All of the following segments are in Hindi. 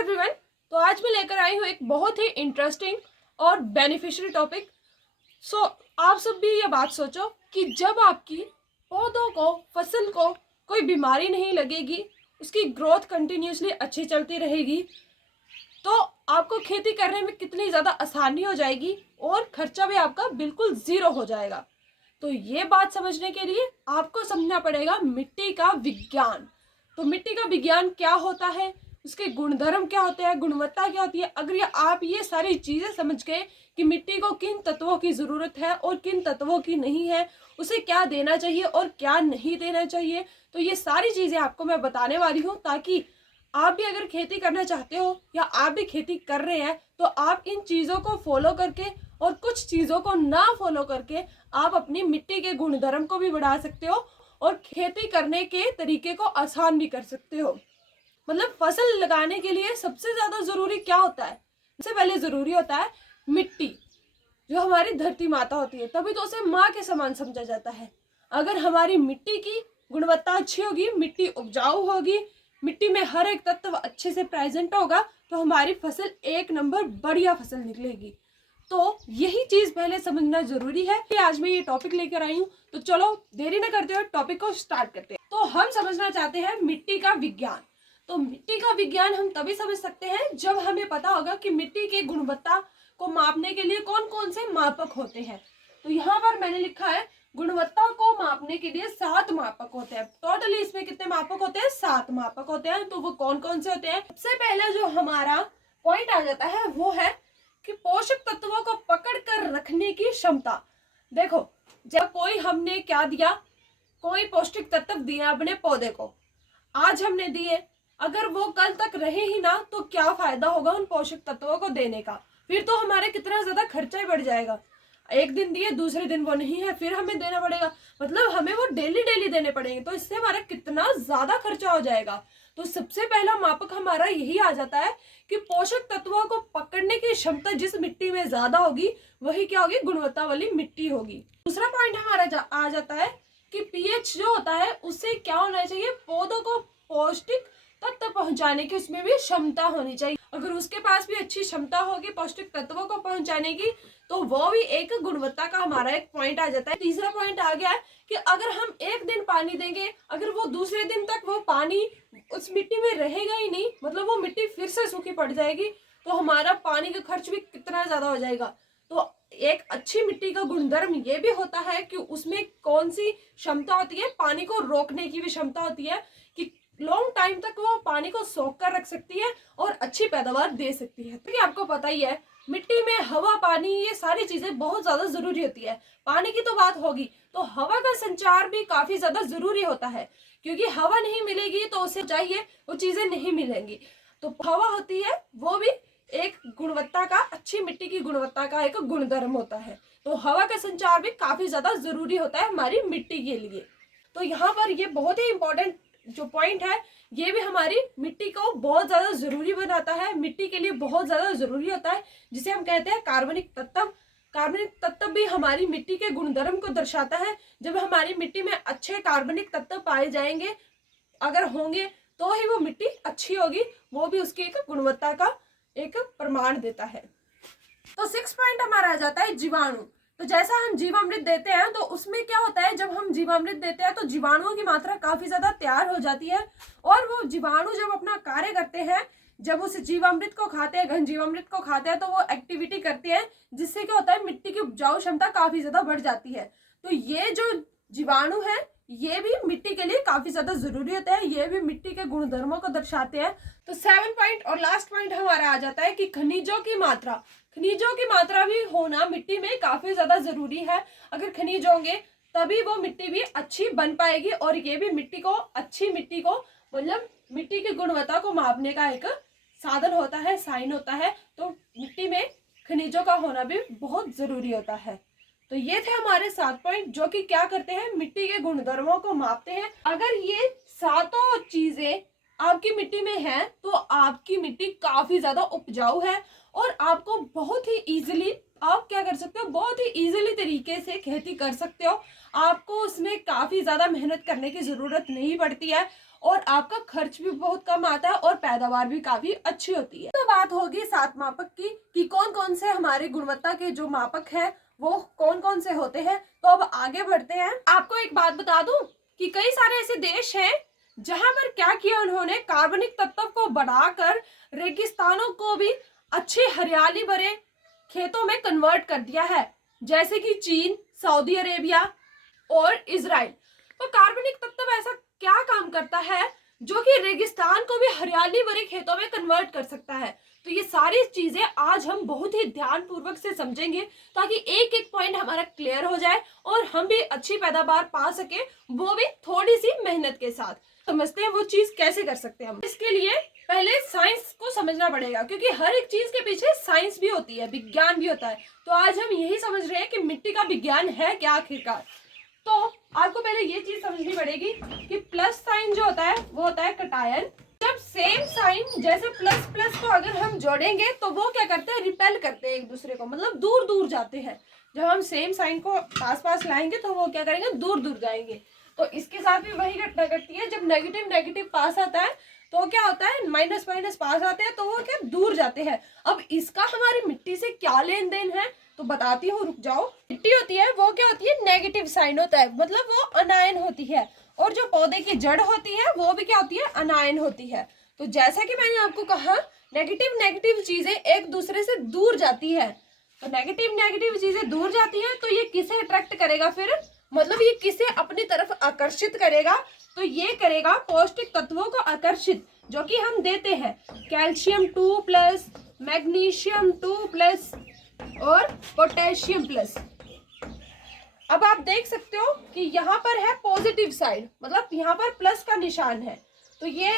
एवरीवन। तो आज मैं लेकर आई हूँ एक बहुत ही इंटरेस्टिंग और बेनिफिशियल टॉपिक। आप सब भी ये बात सोचो कि जब आपकी पौधों को, फसल को कोई बीमारी नहीं लगेगी, उसकी ग्रोथ कंटिन्यूसली अच्छी चलती रहेगी, तो आपको खेती करने में कितनी ज़्यादा आसानी हो जाएगी और खर्चा भी आपका बिल्कुल ज़ीरो हो जाएगा। तो ये बात समझने के लिए आपको समझना पड़ेगा मिट्टी का विज्ञान। तो मिट्टी का विज्ञान क्या होता है, उसके गुणधर्म क्या होते हैं, गुणवत्ता क्या होती है। अगर आप ये सारी चीज़ें समझ गए कि मिट्टी को किन तत्वों की ज़रूरत है और किन तत्वों की नहीं है, उसे क्या देना चाहिए और क्या नहीं देना चाहिए, तो ये सारी चीज़ें आपको मैं बताने वाली हूँ, ताकि आप भी अगर खेती करना चाहते हो या आप भी खेती कर रहे हैं तो आप इन चीज़ों को फॉलो करके और कुछ चीज़ों को ना फॉलो करके आप अपनी मिट्टी के गुणधर्म को भी बढ़ा सकते हो और खेती करने के तरीके को आसान भी कर सकते हो। मतलब फसल लगाने के लिए सबसे ज़्यादा ज़रूरी क्या होता है? सबसे पहले ज़रूरी होता है मिट्टी, जो हमारी धरती माता होती है, तभी तो उसे माँ के समान समझा जाता है। अगर हमारी मिट्टी की गुणवत्ता अच्छी होगी, मिट्टी उपजाऊ होगी, मिट्टी में हर एक तत्व अच्छे से प्रेजेंट होगा, तो हमारी फसल एक नंबर बढ़िया फसल निकलेगी। तो यही चीज पहले समझना जरूरी है कि आज मैं ये टॉपिक लेकर आई हूँ। तो चलो देरी न करते हुए टॉपिक को स्टार्ट करते हैं। तो हम समझना चाहते हैं मिट्टी का विज्ञान। तो मिट्टी का विज्ञान हम तभी समझ सकते हैं जब हमें पता होगा कि मिट्टी की गुणवत्ता को मापने के लिए कौन कौन से मापक होते हैं। तो यहाँ पर मैंने लिखा है गुणवत्ता को मापने के लिए 7 मापक होते हैं। टोटली इसमें कितने मापक होते हैं? 7 मापक होते हैं। तो वो कौन कौन से होते हैं? सबसे पहले जो हमारा पॉइंट आ जाता है वो है कि पोषक तत्वों को पकड़ कर रखने की क्षमता। देखो, जब कोई हमने क्या दिया, कोई पौष्टिक तत्व दिया अपने पौधे को, आज हमने दिए, अगर वो कल तक रहे ही ना तो क्या फायदा होगा उन पोषक तत्वों को देने का? फिर तो हमारे कितना ज्यादा खर्चा ही बढ़ जाएगा। एक दिन दिए, दूसरे दिन वो नहीं है, फिर हमें देना पड़ेगा, मतलब हमें वो डेली डेली देने पड़ेंगे, तो इससे हमारा कितना ज्यादा खर्चा हो जाएगा। तो सबसे पहला मापक हमारा यही आ जाता है कि पोषक तत्वों को पकड़ने की क्षमता जिस मिट्टी में ज्यादा होगी वही क्या होगी? गुणवत्ता वाली मिट्टी होगी। दूसरा पॉइंट हमारा आ जाता है कि पीएच जो होता है उससे क्या होना चाहिए? पौधों को पौष्टिक तत्व पहुंचाने की उसमें भी क्षमता होनी चाहिए। अगर उसके पास भी अच्छी क्षमता होगी पौष्टिक तत्वों को पहुंचाने की, तो वो भी एक गुणवत्ता का हमारा एक पॉइंट आ जाता है। तीसरा पॉइंट आ गया है कि अगर हम एक दिन पानी देंगे, अगर वो दूसरे दिन तक वो पानी उस मिट्टी में रहेगा ही नहीं, मतलब वो मिट्टी फिर से सूखी पड़ जाएगी, तो हमारा पानी का खर्च भी कितना ज्यादा हो जाएगा। तो एक अच्छी मिट्टी का गुणधर्म ये भी होता है कि उसमें कौन सी क्षमता होती है? पानी को रोकने की भी क्षमता होती है कि लॉन्ग टाइम तक वो पानी को सोख कर रख सकती है और अच्छी पैदावार दे सकती है। क्योंकि आपको पता ही है मिट्टी में हवा, पानी, ये सारी चीजें बहुत ज्यादा जरूरी होती है। पानी की तो बात होगी, तो हवा का संचार भी काफी ज्यादा जरूरी होता है, क्योंकि हवा नहीं मिलेगी तो उसे चाहिए वो चीजें नहीं मिलेंगी। तो हवा होती है वो भी एक गुणवत्ता का, अच्छी मिट्टी की गुणवत्ता का एक गुणधर्म होता है। तो हवा का संचार भी काफी ज्यादा जरूरी होता है हमारी मिट्टी के लिए। तो यहाँ पर ये बहुत ही इंपॉर्टेंट जो पॉइंट है, ये भी हमारी मिट्टी को बहुत ज्यादा जरूरी बनाता है, मिट्टी के लिए बहुत ज्यादा जरूरी होता है, जिसे हम कहते हैं कार्बनिक तत्व। कार्बनिक तत्व भी हमारी मिट्टी के गुणधर्म को दर्शाता है। जब हमारी मिट्टी में अच्छे कार्बनिक तत्व पाए जाएंगे, अगर होंगे, तो ही वो मिट्टी अच्छी होगी, वो भी उसकी एक गुणवत्ता का एक प्रमाण देता है। तो 6 पॉइंट हमारा आ जाता है जीवाणु। तो जैसा हम जीवामृत देते हैं तो उसमें क्या होता है, जब हम जीवामृत देते हैं तो जीवाणुओं की मात्रा काफी ज्यादा तैयार हो जाती है, और वो जीवाणु जब अपना कार्य करते हैं, जब उस जीवामृत को खाते हैं, घन जीवामृत को खाते हैं, तो वो एक्टिविटी करते हैं, जिससे क्या होता है? मिट्टी की उपजाऊ क्षमता काफी ज्यादा बढ़ जाती है। तो ये जो जीवाणु है ये भी मिट्टी के लिए काफी ज्यादा जरूरी होता है, ये भी मिट्टी के गुणधर्मों को दर्शाते हैं। तो 7 पॉइंट और लास्ट पॉइंट हमारा आ जाता है कि खनिजों की मात्रा। खनिजों की मात्रा भी होना मिट्टी में काफी ज्यादा जरूरी है। अगर खनिज होंगे तभी वो मिट्टी भी अच्छी बन पाएगी, और ये भी मिट्टी को, अच्छी मिट्टी को, मतलब मिट्टी की गुणवत्ता को मापने का एक साधन होता है, साइन होता है। तो मिट्टी में खनिजों का होना भी बहुत जरूरी होता है। तो ये थे हमारे 7 पॉइंट जो कि क्या करते हैं? मिट्टी के गुणधर्मों को मापते हैं। अगर ये सातों चीजें आपकी मिट्टी में है तो आपकी मिट्टी काफी ज्यादा उपजाऊ है और आपको बहुत ही इजीली आप क्या कर सकते हो, बहुत ही इजीली तरीके से खेती कर सकते हो। आपको उसमें काफ़ी ज़्यादा मेहनत करने की ज़रूरत नहीं पड़ती है और आपका खर्च भी बहुत कम आता है और पैदावार भी काफ़ी अच्छी होती है। तो बात होगी 7 मापक की कि कौन कौन से हमारे गुणवत्ता के जो मापक है वो कौन कौन से होते हैं। तो अब आगे बढ़ते हैं। आपको एक बात बता दूं कि कई सारे ऐसे देश हैं जहां पर क्या किया उन्होंने, कार्बनिक तत्व को बढ़ाकर रेगिस्तानों को भी अच्छे हरियाली भरे खेतों में कन्वर्ट कर दिया है, जैसे कि चीन, सऊदी अरेबिया और इजराइल। तो कार्बनिक तत्व ऐसा क्या काम करता है जो कि रेगिस्तान को भी हरियाली भरे खेतों में कन्वर्ट कर सकता है। तो ये सारी चीजें आज हम बहुत ही ध्यान पूर्वक से समझेंगे ताकि एक एक पॉइंट हमारा क्लियर हो जाए और हम भी अच्छी पैदावार पा सके, वो भी थोड़ी सी मेहनत के साथ। समझते हैं वो चीज कैसे कर सकते हैं हम। इसके लिए पहले साइंस को समझना पड़ेगा, क्योंकि हर एक चीज के पीछे साइंस भी होती है, विज्ञान भी होता है। तो आज हम यही समझ रहे हैं कि मिट्टी का विज्ञान है क्या आखिरकार। तो आपको पहले ये चीज समझनी पड़ेगी कि प्लस साइन जो होता है वो होता है कटायन। जब सेम साइन जैसे प्लस प्लस को अगर हम जोड़ेंगे तो वो क्या करते हैं, रिपेल करते हैं एक दूसरे को, मतलब दूर दूर जाते हैं। जब हम सेम साइन को पास पास लाएंगे तो वो क्या करेंगे, दूर दूर जाएंगे। तो इसके साथ भी वही घटना घटती है। जब नेगेटिव नेगेटिव पास आता है तो क्या होता है, माइनस माइनस पास आते हैं तो वो क्या दूर जाते हैं। अब इसका हमारी मिट्टी से क्या लेन देन है तो बताती हूँ, रुक जाओ। मिट्टी होती है वो क्या होती है, नेगेटिव साइन होता है, मतलब वो अनायन होती है। और जो पौधे की जड़ होती है वो भी क्या होती है, अनायन होती है। तो जैसा कि मैंने आपको कहा, नेगेटिव नेगेटिव चीजें एक दूसरे से दूर जाती है। तो नेगेटिव नेगेटिव चीजें दूर जाती हैं तो ये किसे अट्रैक्ट करेगा फिर, मतलब ये किसे अपनी तरफ आकर्षित करेगा। तो ये करेगा पौष्टिक तत्वों को आकर्षित जो कि हम देते हैं, कैल्शियम 2+, मैग्नीशियम 2+ और पोटेशियम प्लस। अब आप देख सकते हो कि यहाँ पर है पॉजिटिव साइड, मतलब यहाँ पर प्लस का निशान है। तो ये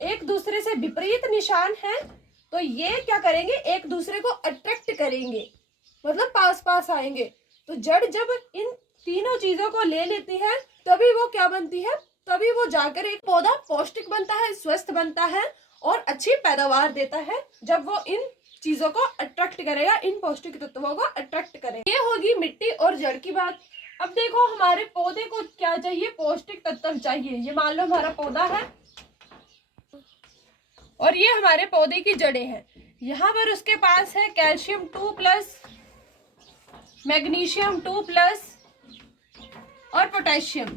एक दूसरे से विपरीत निशान है। तो ये क्या करेंगे, एक दूसरे को अट्रैक्ट करेंगे, मतलब पास पास आएंगे। तो जड़ जब इन तीनों चीजों को ले लेती है तभी वो क्या बनती है, तभी वो जाकर एक पौधा पौष्टिक बनता है, स्वस्थ बनता है और अच्छी पैदावार देता है। जब वो इन चीजों को अट्रैक्ट करेगा, इन पौष्टिक तत्वों को अट्रैक्ट करेगा। ये होगी मिट्टी और जड़ की बात। अब देखो हमारे पौधे को क्या चाहिए, पौष्टिक तत्व चाहिए। ये मान लो हमारा पौधा है और ये हमारे पौधे की जड़ें हैं। यहाँ पर उसके पास है कैल्शियम 2+, मैग्नीशियम 2+ और पोटेशियम।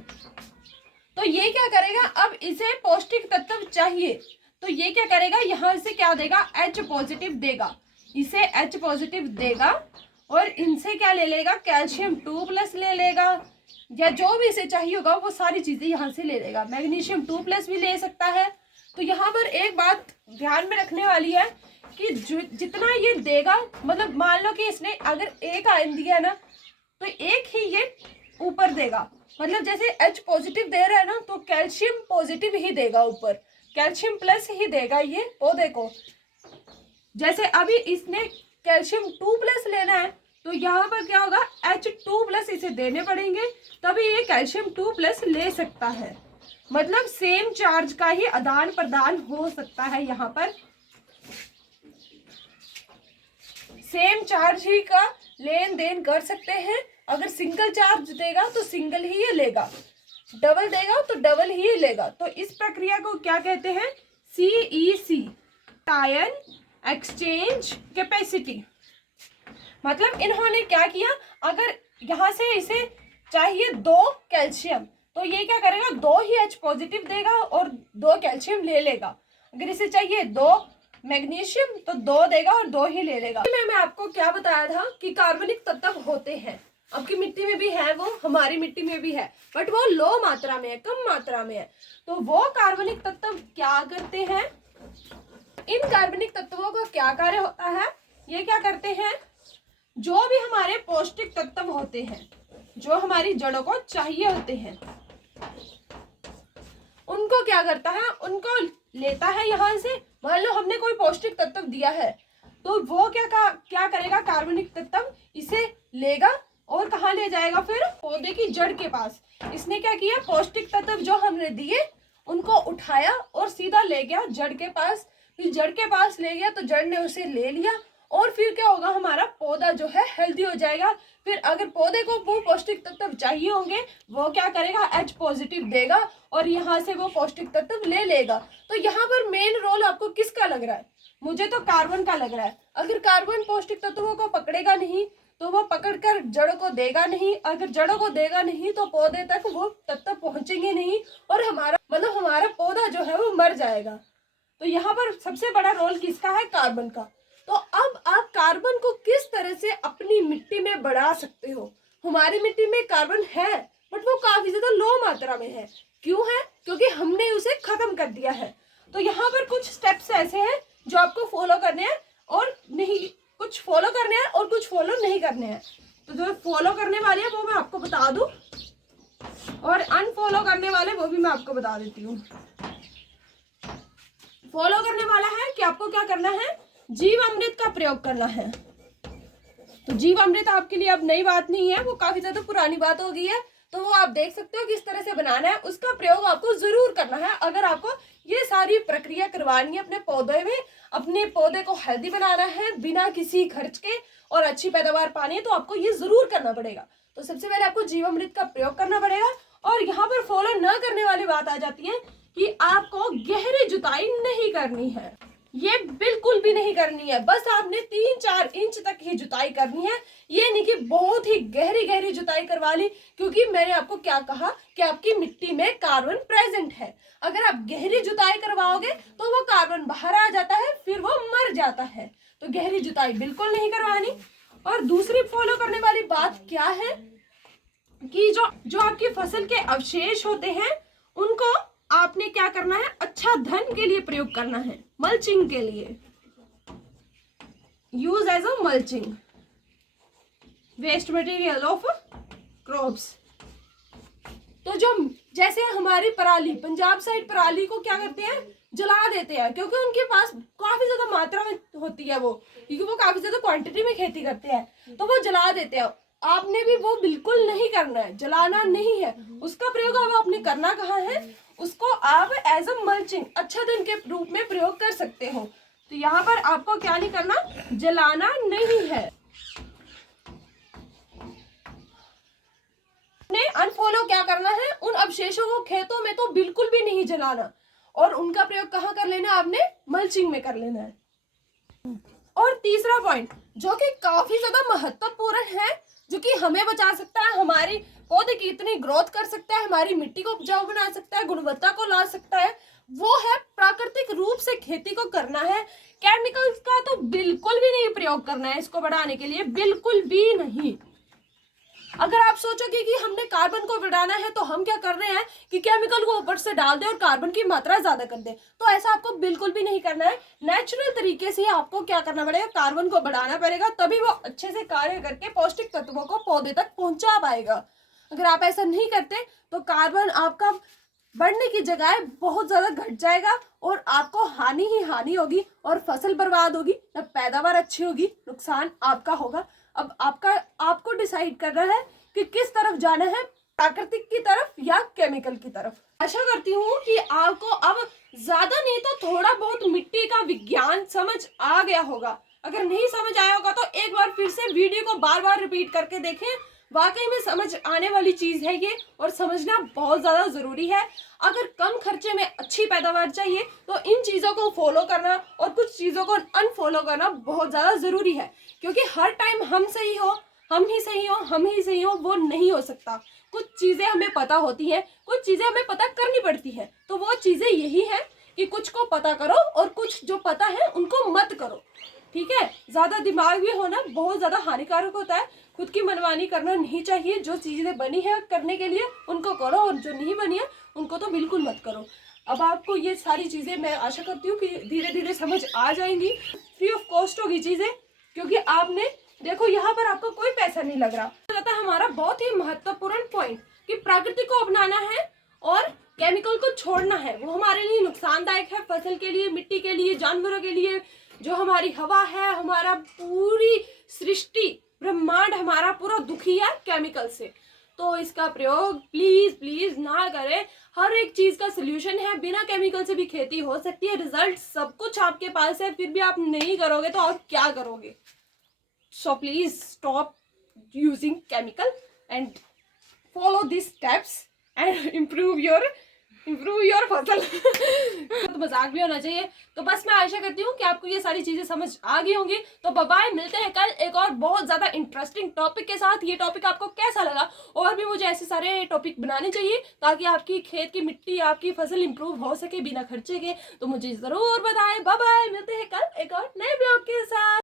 तो ये क्या करेगा, अब इसे पौष्टिक तत्व चाहिए तो ये क्या करेगा, यहाँ से क्या देगा, H+ देगा, इसे H+ देगा और इनसे क्या ले लेगा, कैल्शियम 2+ ले लेगा, या जो भी इसे चाहिए होगा वो सारी चीजें यहाँ से ले लेगा। मैग्नीशियम 2+ भी ले सकता है। तो यहाँ पर एक बात ध्यान में रखने वाली है कि जितना ये देगा, मतलब मान लो कि इसने अगर एक आयन दिया ना तो एक ही ये ऊपर देगा, मतलब जैसे H+ दे रहा है ना तो कैल्शियम पॉजिटिव ही देगा, ऊपर कैल्शियम प्लस ही देगा ये पौधे को। जैसे अभी इसने कैल्शियम 2+ लेना है तो यहाँ पर क्या होगा, H2+ इसे देने पड़ेंगे तभी ये कैल्शियम 2+ ले सकता है। मतलब सेम चार्ज का ही आदान प्रदान हो सकता है। यहाँ पर सेम चार्ज ही का लेन देन कर सकते हैं। अगर सिंगल चार्ज देगा तो सिंगल ही ये लेगा, डबल देगा तो डबल ही लेगा। तो इस प्रक्रिया को क्या कहते हैं, CEC, आयन एक्सचेंज कैपेसिटी। मतलब इन्होंने क्या किया, अगर यहाँ से इसे चाहिए 2 कैल्शियम तो ये क्या करेगा, 2 ही H+ देगा और 2 कैल्शियम ले लेगा। अगर इसे चाहिए 2 मैग्नीशियम तो 2 देगा और 2 ही ले लेगा। मैं आपको क्या बताया था कि कार्बनिक तत्व होते हैं, आपकी मिट्टी में भी है, वो हमारी मिट्टी में भी है, बट वो लो मात्रा में है, कम मात्रा में है। तो वो कार्बनिक तत्व क्या करते हैं, इन कार्बनिक तत्वों का क्या कार्य होता है, ये क्या करते हैं, जो भी हमारे पौष्टिक तत्व होते हैं जो हमारी जड़ों को चाहिए होते हैं उनको क्या करता है, उनको लेता है यहाँ से। मान लो हमने कोई पौष्टिक तत्व दिया है तो वो क्या करेगा, कार्बनिक तत्व इसे लेगा और कहाँ ले जाएगा, फिर पौधे की जड़ के पास। इसने क्या किया, पौष्टिक तत्व जो हमने दिए उनको उठाया और सीधा ले गया जड़ के पास। फिर जड़ के पास ले गया तो जड़ ने उसे ले लिया और फिर क्या होगा, हमारा पौधा जो है हेल्दी हो जाएगा। फिर अगर पौधे को वो पौष्टिक तत्व चाहिए होंगे, वो क्या करेगा, H पॉजिटिव देगा और यहाँ से वो पौष्टिक तत्व ले लेगा। तो यहाँ पर मेन रोल आपको किसका लग रहा है? मुझे तो कार्बन का लग रहा है। अगर कार्बन पौष्टिक तत्वों को पकड़ेगा नहीं तो वो पकड़कर जड़ों को देगा नहीं, अगर जड़ों को देगा नहीं तो पौधे तक वो तत्व पहुंचेंगे नहीं और हमारा पौधा जो है वो मर जाएगा। तो यहाँ पर सबसे बड़ा रोल किसका है? कार्बन का। तो अब आप कार्बन को किस तरह से अपनी मिट्टी में बढ़ा सकते हो? हमारी मिट्टी में कार्बन है बट वो काफी ज्यादा लो मात्रा में है। क्यों है? क्योंकि हमने उसे खत्म कर दिया है। तो यहाँ पर कुछ स्टेप्स ऐसे हैं जो आपको फॉलो करने हैं और नहीं, कुछ फॉलो करने हैं और कुछ फॉलो नहीं करने हैं। तो जो फॉलो करने वाले हैं वो मैं आपको बता दूं और अनफॉलो करने वाले वो भी मैं आपको बता देती हूँ। फॉलो करने वाला है कि आपको क्या करना है, जीवामृत का प्रयोग करना है। तो जीवामृत आपके लिए अब नई बात नहीं है, वो काफी ज्यादा पुरानी बात हो गई है। तो वो आप देख सकते हो किस तरह से बनाना है, उसका प्रयोग आपको जरूर करना है। अगर आपको ये सारी प्रक्रिया करवानी है अपने पौधे में, अपने पौधे को हेल्दी बनाना है बिना किसी खर्च के और अच्छी पैदावार पानी है, तो आपको ये जरूर करना पड़ेगा। तो सबसे पहले आपको जीवामृत का प्रयोग करना पड़ेगा। और यहाँ पर फॉलो न करने वाली बात आ जाती है कि आपको गहरी जुताई नहीं करनी है, ये बिल्कुल भी नहीं करनी है। बस आपने 3-4 इंच तक ही जुताई करनी है, ये नहीं कि बहुत ही गहरी गहरी जुताई करवा ली। क्योंकि मैंने आपको क्या कहा कि आपकी मिट्टी में कार्बन प्रेजेंट है। अगर आप गहरी जुताई करवाओगे तो वो कार्बन बाहर आ जाता है, फिर वो मर जाता है। तो गहरी जुताई बिल्कुल नहीं करवानी। और दूसरी फॉलो करने वाली बात क्या है कि जो आपकी फसल के अवशेष होते हैं उनको आपने क्या करना है, अच्छा धन के लिए प्रयोग करना है, मल्चिंग के लिए, use as a mulching, waste material of crops. तो जो जैसे हमारी पराली, पंजाब साइड पराली को क्या करते हैं, जला देते हैं, क्योंकि उनके पास काफी ज्यादा मात्रा में होती है वो, क्योंकि वो काफी ज्यादा क्वांटिटी में खेती करते हैं, तो वो जला देते हैं। आपने भी वो बिल्कुल नहीं करना है, जलाना नहीं है। उसका प्रयोग अब आपने करना कहाँ है, उसको आप एज अ मल्चिंग, अच्छा धन के रूप में प्रयोग कर सकते हो। तो यहाँ पर आपको क्या नहीं करना, जलाना नहीं है। अनफॉलो क्या करना है, उन अवशेषों को खेतों में तो बिल्कुल भी नहीं जलाना और उनका प्रयोग कहाँ कर लेना, आपने मल्चिंग में कर लेना है। और तीसरा पॉइंट जो कि काफी ज्यादा महत्वपूर्ण है, जो कि हमें बचा सकता है, हमारी पौधे की इतनी ग्रोथ कर सकता है, हमारी मिट्टी को उपजाऊ बना सकता है, गुणवत्ता को ला सकता है, वो है प्राकृतिक रूप से खेती को करना है। केमिकल्स का तो बिल्कुल भी नहीं प्रयोग करना है इसको बढ़ाने के लिए, बिल्कुल भी नहीं। अगर आप सोचोगे कि हमने कार्बन को बढ़ाना है तो हम क्या कर रहे हैं कि केमिकल को ऊपर से डाल दे और कार्बन की मात्रा ज्यादा कर दे, तो ऐसा आपको बिल्कुल भी नहीं करना है। नेचुरल तरीके से आपको क्या करना पड़ेगा, कार्बन को बढ़ाना पड़ेगा, तभी वो अच्छे से कार्य करके पौष्टिक तत्वों को पौधे तक पहुंचा पाएगा। अगर आप ऐसा नहीं करते तो कार्बन आपका बढ़ने की जगह बहुत ज्यादा घट जाएगा और आपको हानि ही हानि होगी और फसल बर्बाद होगी, न पैदावार अच्छी होगी, नुकसान आपका होगा। अब आपको डिसाइड करना है कि किस तरफ जाना है, प्राकृतिक की तरफ या केमिकल की तरफ। आशा करती हूँ कि आपको अब ज्यादा नहीं तो थोड़ा बहुत मिट्टी का विज्ञान समझ आ गया होगा। अगर नहीं समझ आया होगा तो एक बार फिर से वीडियो को बार बार रिपीट करके देखें, वाकई में समझ आने वाली चीज है ये और समझना बहुत ज्यादा जरूरी है। अगर कम खर्चे में अच्छी पैदावार चाहिए तो इन चीजों को फॉलो करना और कुछ चीजों को अनफॉलो करना बहुत ज्यादा जरूरी है, क्योंकि हर टाइम हम सही हो, हम ही सही हो वो नहीं हो सकता। कुछ चीजें हमें पता होती है, कुछ चीजें हमें पता करनी पड़ती है। तो वो चीजें यही है कि कुछ को पता करो और कुछ जो पता है उनको मत करो, ठीक है। ज्यादा दिमाग भी होना बहुत ज्यादा हानिकारक होता है, खुद की मनमानी करना नहीं चाहिए। जो चीजें बनी है करने के लिए उनको करो और जो नहीं बनी है उनको तो बिल्कुल मत करो। अब आपको ये सारी चीजें मैं आशा करती हूँ कि धीरे धीरे समझ आ जाएंगी। फ्री ऑफ कॉस्ट होगी चीजें, क्योंकि आपने देखो यहाँ पर आपको कोई पैसा नहीं लग रहा। हमारा बहुत ही महत्वपूर्ण पॉइंट कि प्रकृति को अपनाना है और केमिकल को छोड़ना है, वो हमारे लिए नुकसानदायक है, फसल के लिए, मिट्टी के लिए, जानवरों के लिए, जो हमारी हवा है, हमारा पूरी सृष्टि ब्रह्मांड हमारा पूरा दुखी है केमिकल से। तो इसका प्रयोग प्लीज प्लीज ना करें। हर एक चीज का सोल्यूशन है, बिना केमिकल से भी खेती हो सकती है, रिजल्ट सब कुछ आपके पास है, फिर भी आप नहीं करोगे तो आप क्या करोगे? So please stop using chemical and follow these steps and improve your फसल। तो मजाक भी होना चाहिए। तो बस मैं आशा करती हूँ कि आपको ये सारी चीजें समझ आ गई होंगी। तो बाय बाय, मिलते हैं कल एक और बहुत ज्यादा इंटरेस्टिंग टॉपिक के साथ। ये टॉपिक आपको कैसा लगा? और भी मुझे ऐसे सारे टॉपिक बनाने चाहिए ताकि आपकी खेत की मिट्टी, आपकी फसल इंप्रूव हो सके बिना खर्चे के। तो मुझे जरूर बताएं। बाय बाय, मिलते हैं कल एक और नए ब्लॉग के साथ।